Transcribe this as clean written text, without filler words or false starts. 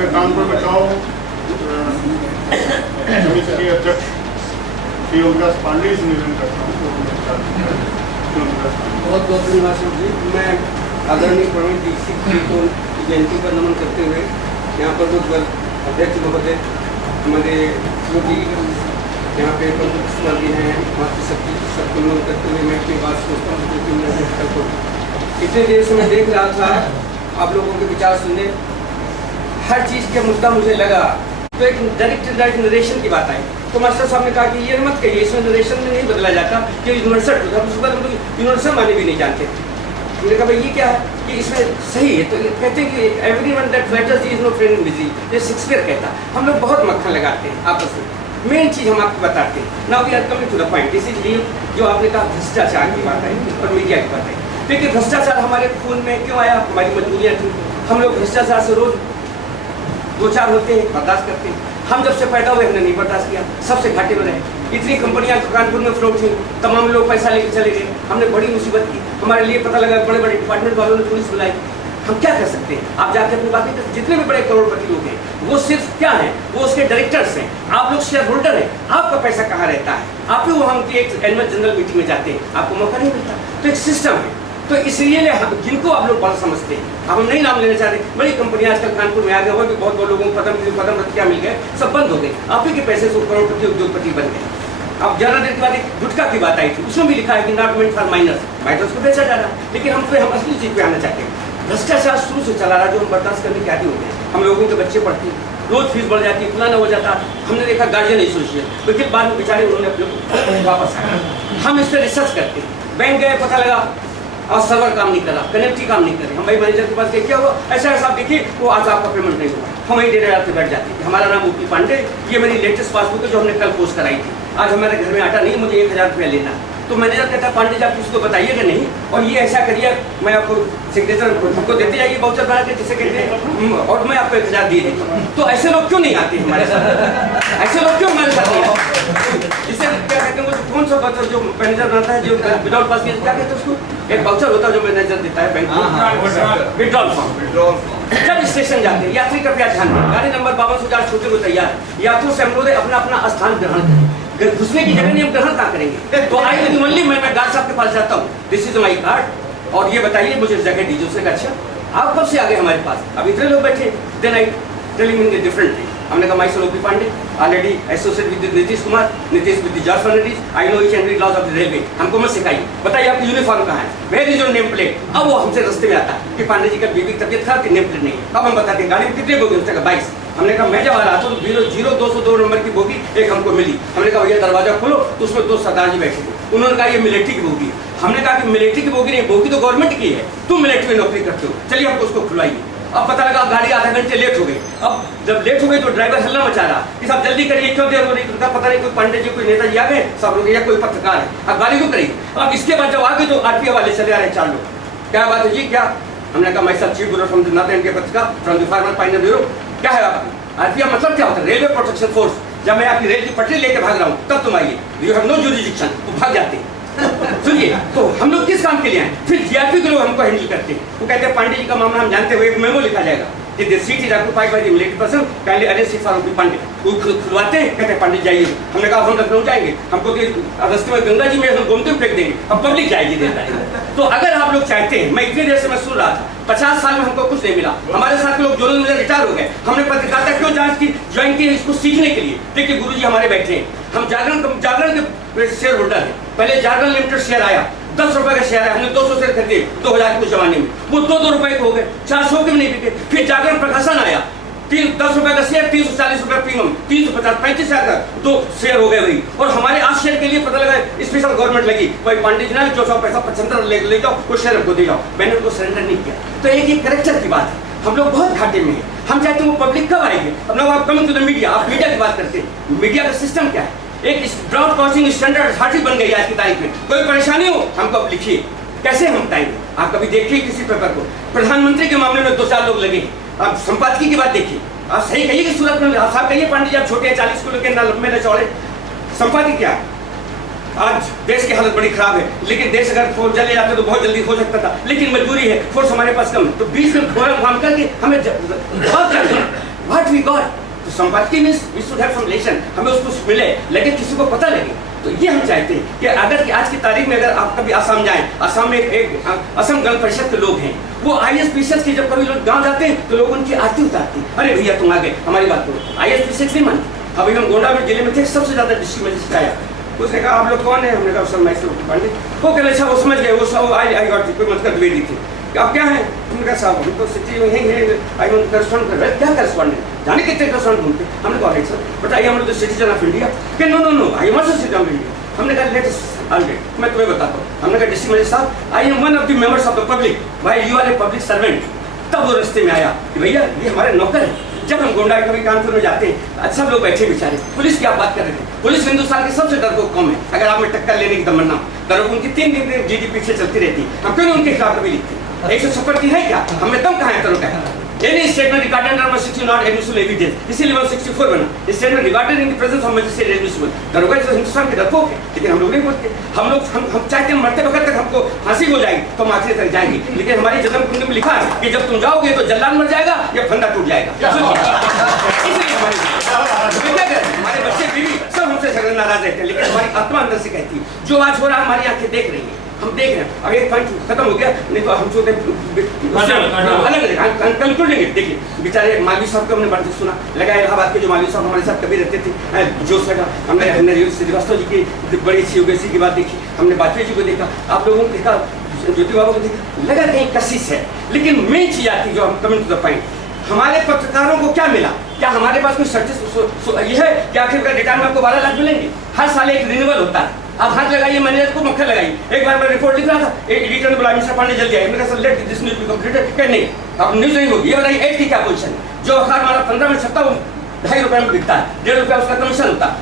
मैं कानपुर में गाँव समिति के अध्यक्ष श्री ओमदास पांडे से निवेदन करता हूँ। बहुत बहुत धन्यवाद जी। मैं आदरणीय प्रवीण दीक्षित जी को जयंती पर नमन करते हुए यहाँ पर कुछ अध्यक्ष महोदय हमारे मोदी यहाँ पे प्रमुख वर्गी हैं मातृशक्ति सबको नमन करते हुए मैं अपनी बात सोचता हूँ क्योंकि मैं अध्यक्ष को इतने देर से मैं देख रहा था आप लोगों के विचार सुनने, हर चीज़ का मुद्दा मुझे लगा। तो एक डायरेक्ट नरेशन की बात आई तो मास्टर साहब ने कहा कि ये मत कहिए, इसमें नरेशन में नहीं बदला जाता कि यूनिवर्सल होता है। उसके बाद हम लोग यूनिवर्सल माने भी नहीं जानते। मैंने कहा भाई ये क्या है कि इसमें सही है। तो कहते हैं कि everyone that flatters is no friend in busy, ये शेक्सपियर कहता। हम लोग बहुत मक्खन लगाते हैं आपस में। मेन चीज़ हम आपको बताते हैं। Now we are coming to the point. This is real. जो आपने कहा भ्रष्टाचार की बात आई और मीडिया की बात आई। देखिए भ्रष्टाचार हमारे खून में क्यों आया? हमारी मजबूरियाँ थी। हम लोग भ्रष्टाचार से रोज दो चार होते हैं, बर्दाश्त करते हैं। हम जब से पैदा हुए हमने नहीं बर्दाश्त किया, सबसे घाटे में रहे। इतनी कंपनियां कानपुर में फ्रॉड थी, तमाम लोग पैसा लेके चले गए। हमने बड़ी मुसीबत की। हमारे लिए पता लगा बड़े बड़े डिपार्टमेंट वालों ने पुलिस बुलाई। हम क्या कर सकते हैं? आप जाके अपनी बातें कर। जितने भी बड़े करोड़पति लोग हैं वो सिर्फ क्या हैं? वो उसके डायरेक्टर्स हैं। आप लोग शेयर होल्डर हैं। आपका पैसा कहाँ रहता है? आप ही वहाँ की एक एनुअल जनरल मीटिंग में जाते हैं, आपको मौका नहीं मिलता। तो एक सिस्टम है। तो इसलिए जिनको आप लोग बड़ा समझते हैं, अब हम नहीं नाम लेना चाहते, बड़ी कंपनियां आजकल कानपुर में आ गए, और भी बहुत लोगों को पदम क्या मिल गए, सब बंद हो गए। आप ही के पैसे से करोड़पति उद्योगपति बन गए। अब ज्यादा देर के बाद एक गुटखा की बात आई थी, उसमें भी लिखा है कि not meant for minors, minors को बेचा जा रहा है। लेकिन हम असली चीज पे आना चाहते हैं। भ्रष्टाचार शुरू से चला रहा, जो हम बर्दाश्त करने के आदि हो गए। हम लोगों के बच्चे पढ़ते हैं, रोज फीस बढ़ जाती है, फलाना हो जाता। हमने देखा गार्जियन एसोसिएशन, लेकिन बाद में बेचारे उन्होंने अपने वापस आया। हम इस पर रिसर्च करते हैं। बैंक गए, पता लगा और सर्वर काम नहीं कर रहा, कनेक्टिविटी काम नहीं कर रही। हम भाई मैनेजर के पास गए, क्या हुआ? ऐसा ऐसा आप देखिए, वो आज आपका पेमेंट नहीं हुआ। हम वहीं देर रात पे बैठ जाते हैं। हमारा नाम ओपी पांडे, ये मेरी लेटेस्ट पासबुक है जो हमने कल पोस्ट कराई थी। आज हमारे घर में आटा नहीं, मुझे 1000 रुपया लेना है। तो मैनेजर कहता है पांडे जी आप किसी को बताइएगा नहीं, और ये ऐसा करिए, मैं आपको सिग्नेचर हमको देते जाइए बाउचर बना के, जिसे कहते हैं, और मैं आपको 1000 दे देता हूँ। तो ऐसे लोग क्यों नहीं आते हमारे साथ? ऐसे लोग क्यों हमारे साथ नहीं आते? इसे क्या कहते हैं, कौन सा बाउचर जो मैनेजर बनाता है, जो विदाउट पास क्या कहते हैं उसको? एक बाउचर होता है जो मैनेजर देता है बैंक को, विड्रॉल फॉर्म। जब स्टेशन जाते हैं, यात्री का ध्यान दें, गाड़ी नंबर 52 छोटे को तैयार, यात्रियों से अनुरोध है अपना अपना स्थान ग्रहण करें। घुसने की जगह नहीं, हम ग्रहण कहाँ करेंगे? तो आई ओनली मैं गार्ड साहब के पास जाता हूँ, दिस इज माई कार्ड, और ये बताइए मुझे जगह दीजिए। उसने कहा अच्छा आप कब से आ गए हमारे पास? अब इतने लोग बैठे। Then I telling different thing. हमने कहा myself OP Pandey, already associate with Nitish Kumar, Nitish with George Fernandes, I know each and every laws of the railway. हमको मत सिखाइए, बताइए आपकी यूनिफॉर्म कहाँ है, where is your name plate. अब वो हमसे रास्ते में आता है कि पांडे जी का बीबी की तबियत खराब, नेम प्लेट नहीं है। अब हम बताते हैं गाड़ी में कितने बोगी? उसने कहा 22। हमने कहा मैं जब आ रहा था तो 0202 नंबर की बोगी एक हमको मिली। हमने कहा भैया दरवाजा खोलो, तो उसमें 2 सरदार जी बैठे थे। उन्होंने कहा ये मिलिट्री की बोगी। हमने कहा कि मिलिट्री की बोगी नहीं, बोगी तो गवर्नमेंट की है, तुम मिलिट्री में नौकरी करते हो, चलिए हमको उसको खुलवाइए। अब पता लगा गाड़ी आधा घंटे लेट हो गई। अब जब लेट हो गई तो ड्राइवर हल्ला मचा रहा कि साहब जल्दी करिए, क्यों देर हो रही? तो पता नहीं कोई पांडे जी कोई नेताजी आ गए, सब लोग या कोई पत्रकार है, अब गाड़ी क्यों करेगी? अब इसके बाद जब आ गए तो आरपीएफ वाले चले आ रहे 4 लोग। क्या बात है जी? क्या? हमने कहा मैं सब chief bureau from the north and के पत्रकार from the farmer pioneer bureau. क्या है आपकी आरपीएफ? मतलब क्या होता है? Railway protection force. जब मैं आपकी रेल की पटरी लेके भाग रहा हूँ तब तुम आइए, यू हैव नो जुरिडिक्शन। वो भाग जाते हैं। सुनिए, तो हम लोग किस काम के लिए आए? फिर जीआरपी के लोग हमको हैंडल करते हैं। वो कहते हैं पांडे जी का मामला हम जानते हुए एक मेमो लिखा जाएगा कि this seat is occupied by the military person, kindly arrest him for OP Pandey. वो खुलवाते हैं, कहते हैं पांडे जाइए। हमने कहा हम लखनऊ जाएंगे, हमको अगस्त में गंगा जी में हम घूमते फेंक देंगे, अब पब्लिक जाएगी देता है। तो अगर आप लोग चाहते हैं, मैं इतनी देर से मैं सुन रहा था, 50 साल में हमको कुछ नहीं मिला। हमारे साथ के लोग जो लोग रिटायर हो गए, हमने पत्रकारिता क्यों जांच की, ज्वाइन की इसको सीखने के लिए। देखिए गुरुजी हमारे बैठे हैं, हम जागरण के शेयर होल्डर है। पहले जागरण लिमिटेड शेयर आया, 10 रुपए का शेयर है, हमने 200 शेयर खरीदे 2000 के जमाने में, वो 2 रुपए के हो गए, 400 के भी नहीं बिके। फिर जागरण प्रकाशन आया, 10 रुपए का शेयर 340 रुपए प्रीमियम, 350 35,000 का 2 शेयर हो गए वही। और हमारे 8 शेयर के लिए पता लगा स्पेशल गवर्नमेंट लगी, भाई पांडे जी ना जो पैसा 75 ले जाओ, वो शेयर हमको दे जाओ। मैंने उनको सरेंडर नहीं किया। तो एक करेक्टर की बात है, हम लोग बहुत घाटे में हैं। हम चाहते हैं वो पब्लिक कब आएगी? अब लोग आप कमिंग टू द मीडिया, आप मीडिया की बात करते हैं। मीडिया का सिस्टम क्या है? एक ब्रॉडकास्टिंग स्टैंडर्ड अथॉरिटी बन गई आज की तारीख में। कोई परेशानी हो हमको अब लिखिए, कैसे हम बताएंगे? आप कभी देखिए किसी पेपर को, प्रधानमंत्री के मामले में 2-4 लोग लगे। आप संपादकीय की बात देखिए, आप सही कहिए कि सूरत में साहब कहिए पांडे जी आप छोटे हैं, 40 किलो के ना लंबे ना चौड़े। संपादकीय क्या? आज देश की हालत बड़ी खराब है, लेकिन देश अगर फौज चले जाते तो बहुत जल्दी हो सकता था, लेकिन मजबूरी है, फोर्स हमारे पास कम है। तो 20 में घूम करके हमें बहुत वी गॉट। तो संपत्ति means we should have some relation, हमें उसको मिले, लेकिन किसी को पता लगे। तो ये हम चाहते हैं कि अगर कि आज की तारीख में अगर आप कभी आसाम जाएं, आसाम में एक असम गण परिषद के लोग हैं, वो IAS PCS की जब कभी लोग गांव जाते हैं तो लोग उनकी आरती उतारते हैं, अरे भैया तुम आ गए, हमारी बात करो। IAS PCS नहीं मानते। अभी हम गोंडा में जिले में थे, सबसे ज्यादा डिस्ट्रिक्ट मजिस्ट्रेट आया, उसने कहा आप लोग कौन है, हमने कहा सर मैं पांडे। वो कह अच्छा वो समझ गए, वो सब आई गॉट कोई मतलब द्विवेदी थे, आप क्या है, हमने कहा साहब हम तो सिटी में हैं, आई वांट करस्पॉन्ड कर रहे हैं। क्या करस्पॉन्डेंट, जाने कितने करस्पॉन्ड ढूंढते, हमने कहा राइट सर बताइए, हम लोग तो सिटीजन ऑफ इंडिया के no no no I am also citizen of India. हमने कहा लेट्स ऑलरेडी मैं तुम्हें बताता हूँ, हमने कहा डिस्ट्रिक्ट मजिस्ट्रेट साहब I am one of the members of the public, भाई you are a public servant. तब वो रास्ते में आया कि भैया ये हमारे नौकर हैं। जब हम गोंडा कभी कानपुर में जाते हैं, सब लोग बैठे बेचारे, पुलिस की आप बात कर रहे थे, पुलिस हिंदुस्तान की सबसे डरपोक कौम है, अगर आप में टक्कर लेने की तमन्ना हो, उनकी 3 दिन GD पीछे चलती रहती, हम क्यों उनके खिलाफ कभी लिखते? 156 की है क्या, हमें दम कहाँ है करो क्या? Any statement regarding number 60 not admissible evidence, इसीलिए 164 बना। Statement regarding in the presence of magistrate admissible। दरोगा इस हिंदुस्तान के डरपोक है, लेकिन हम लोग नहीं बोलते। हम चाहते हैं मरते वक्त तक हमको फांसी हो जाएगी तो हम आखिरी तक जाएंगे, लेकिन हमारी जन्म कुंडली में लिखा है कि जब तुम जाओगे तो जल्लाद मर जाएगा या फंदा टूट जाएगा। इसलिए हमारे बच्चे बीवी सब हमसे झगड़े नाराज रहते हैं, लेकिन हमारी आत्मा अंदर से कहती है जो आज हो रहा है हमारी आंखें देख रही है, हम देख रहे हैं। अब एक पॉइंट खत्म हो गया, नहीं तो हम सोचते अलग कंक्लूडिंग। देखिए बेचारे मालवी साहब को हमने बढ़ते सुना, लगा इलाहाबाद के जो मालवी साहब हमारे साथ कभी रहते थे, जोश लगा। हमने श्रीवास्तव जी की बड़ी अच्छी योगेशी की बात देखी, हमने वाजपेयी जी को देखा, आप लोगों को देखा, ज्योति बाबा को देखा, लगा कहीं कशिश है। लेकिन मेन चीज आती जो हम कमिंग टू द पॉइंट, हमारे पत्रकारों को क्या मिला? क्या हमारे पास कोई सर्टिफिकेट ये है कि आखिरकार रिटर्न में आपको 12 लाख मिलेंगे? हर साल एक रिन्यूअल होता है, आप हाथ लगाइए मैनेजर को, मक्खन लगाइए। एक बार मैं रिपोर्ट लिख रहा था, एडिटर ने बोला मिस्टर पांडे जल्दी आइए, मैंने कहा sir let this news be completed. क्या नहीं, अब न्यूज़ नहीं होगी। ये बताइए एड की क्या पोजीशन है? जो अखबार हमारा 15 में छपता वो 2.5 रुपये में बिकता है, 1.5 रुपया उसका कमीशन होता है।